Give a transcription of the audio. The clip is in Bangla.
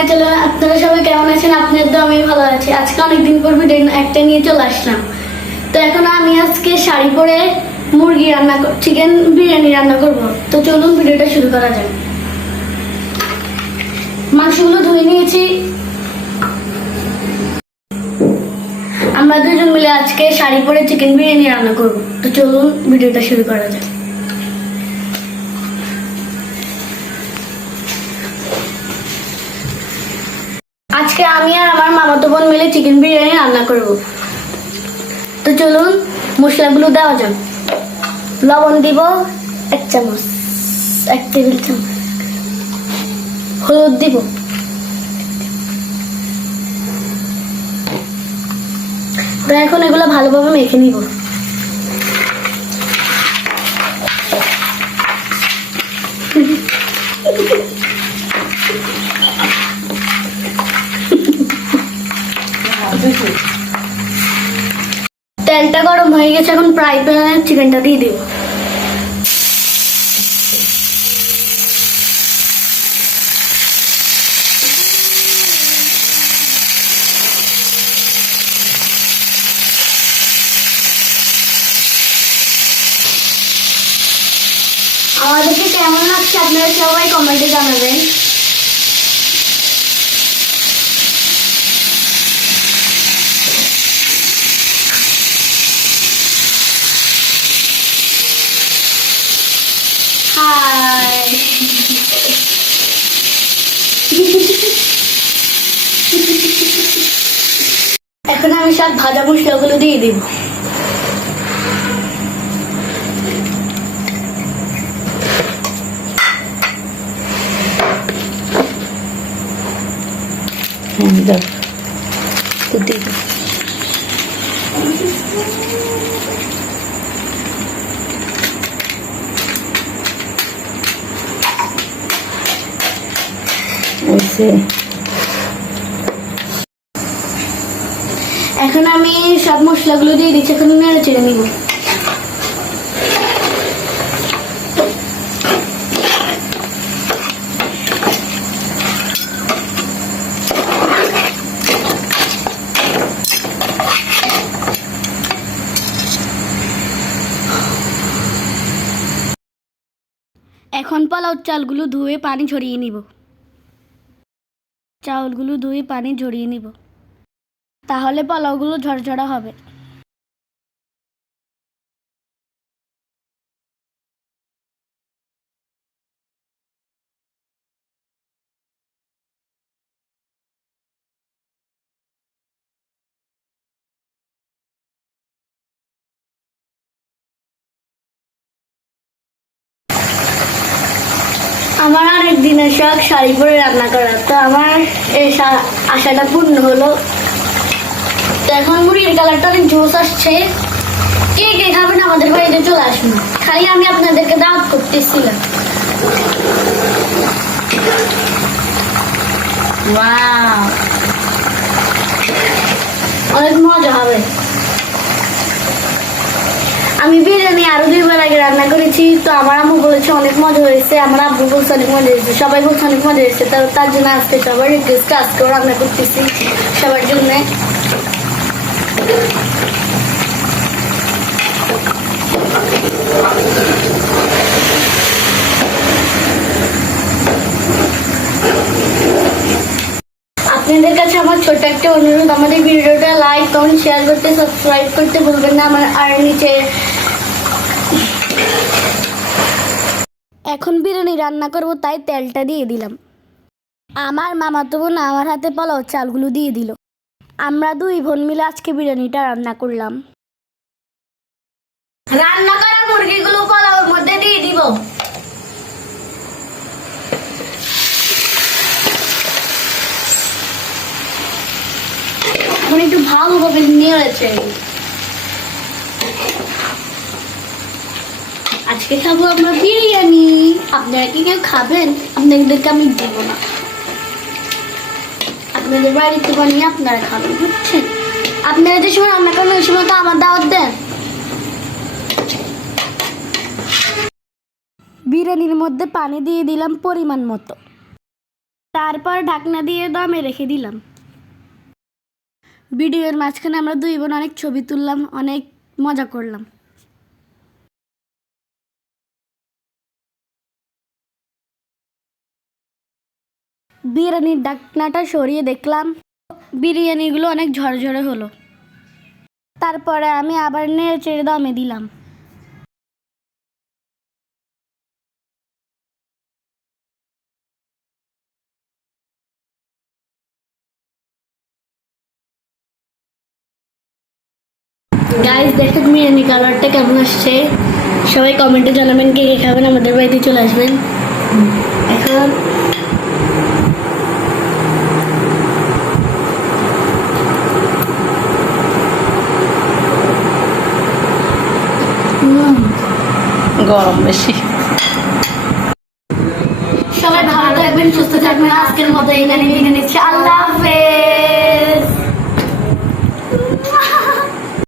আপনারা সবাই কেমন আছেন? আপনাদের তো আমি ভালো আছি। আজকে অনেকদিন পর ভিডিও একটা নিয়ে চলে আসলাম। তো এখন আমি আজকে শাড়ি পরে মুরগি রান্না চিকেন বিরিয়ানি রান্না করব। তো চলুন ভিডিওটা শুরু করা মাংসগুলো ধুয়ে নিয়েছি। আমরা দুজন মিলে আজকে শাড়ি পরে চিকেন বিরিয়ানি রান্না করব। তো চলুন ভিডিওটা শুরু করা যাক। আজকে আমি আর আমার মামাতো বোন মিলে চিকেন বিরিয়ানি রান্না করব। তো চলুন, মশলাগুলো দেওয়া যাক। লবণ দিব এক চামচ, এক টেবিল চামচ। হলুদ দিব। তো এখন এগুলো ভালোভাবে মেখে নিব। তেলটা গরম হয়ে গেছে, এখন ফ্রাই প্যানে চিকেনটা দিয়ে দিব আমাদেরকে কেমন লাগছে আপনারা সবাই কমেন্টে জানাবেন। এখন আমি সব ভাজা মশলাগুলো দিয়ে দিব। তো যে, এখন আমি সব মশলাগুলো দিয়ে দিচ্ছি এখন নেড়ে চেড়ে নিব। এখন পোলাও চালগুলো ধুয়ে পানি ঝরিয়ে নিব। চাউলগুলো ধুয়ে পানি ঝরিয়ে নিব। তাহলে পোলাওগুলো ঝরঝরা হবে। আমার অনেক দিনের শখ শাড়ি পরে রান্না করা তো আমার এই আশাটা পূর্ণ হলো। তো এখন মুড়ির কালারটা অনেক জোস আসছে। কে কে খাবেন আমাদের বাড়িতে চলে আসুন। খালি আমি আপনাদেরকে দাওয়াত করতেছিলাম! অনেক মজা হবে। আমি বিরিয়ানি আরও দুইবার আগে রান্না করেছি, তো আমার আম্মু বলেছে অনেক মজা হয়েছে, আমার আব্বু বলছে অনেক মজা হয়েছে, সবাই বলছে অনেক মজা হয়েছে, তো তার জন্য আজকে সবার রিকোয়েস্ট আজকেও রান্না করতেছি সবার জন্য। আপনাদের কাছে আমার ছোট একটা অনুরোধ, আমাদের ভিডিওটা লাইক কমেন্ট শেয়ার করতে সাবস্ক্রাইব করতে ভুলবেন না, আমার আর নিচে এখন বিরিয়ানি রান্না করব, তাই তেলটা দিয়ে দিলাম। আমার মামাতো বোন আমার হাতে পোলাও চালগুলো দিয়ে দিল। আমরা দুই বোন মিলে আজকে বিরিয়ানিটা রান্না করলাম। রান্না করা মুরগিগুলো পোলাওর মধ্যে দিয়ে দিব। এখন একটু ভালোভাবে নেড়েছে আজকে খাব আমরা বিরিয়ানি। আপনারা কি কেউ খাবেন? আপনাদেরকে আমি দেব না। আপনাদের বাড়িতে বানিয়ে আপনারা খাবেন, বুঝছেন? আপনারা যে সময় রান্না করেন ওই সময় তো আমার দাওয়াত দেন। বিরিয়ানির মধ্যে পানি দিয়ে দিলাম পরিমাণ মতো। তারপর ঢাকনা দিয়ে দমে রেখে দিলাম। ভিডিওর মাঝখানে আমরা দুই বোন অনেক ছবি তুললাম, অনেক মজা করলাম। বিরিয়ানির ডাকনাটা সরিয়ে দেখলাম। বিরিয়ানিগুলো অনেক ঝরঝরে হলো। তারপরে আমি আবার নেড়ে দমে দিলাম। গাইস দেখেন বিরিয়ানি কালারটা কেমন আসছে? সবাই কমেন্টে জানাবেন কে কে খাবেন, আমাদের বাড়িতে চলে আসবেন। এখন গরম বেশি। সবাই ভালো থাকবেন সুস্থ থাকবেন। আজকের মতো এখানে নিচ্ছি। আল্লাহ হাফেজ।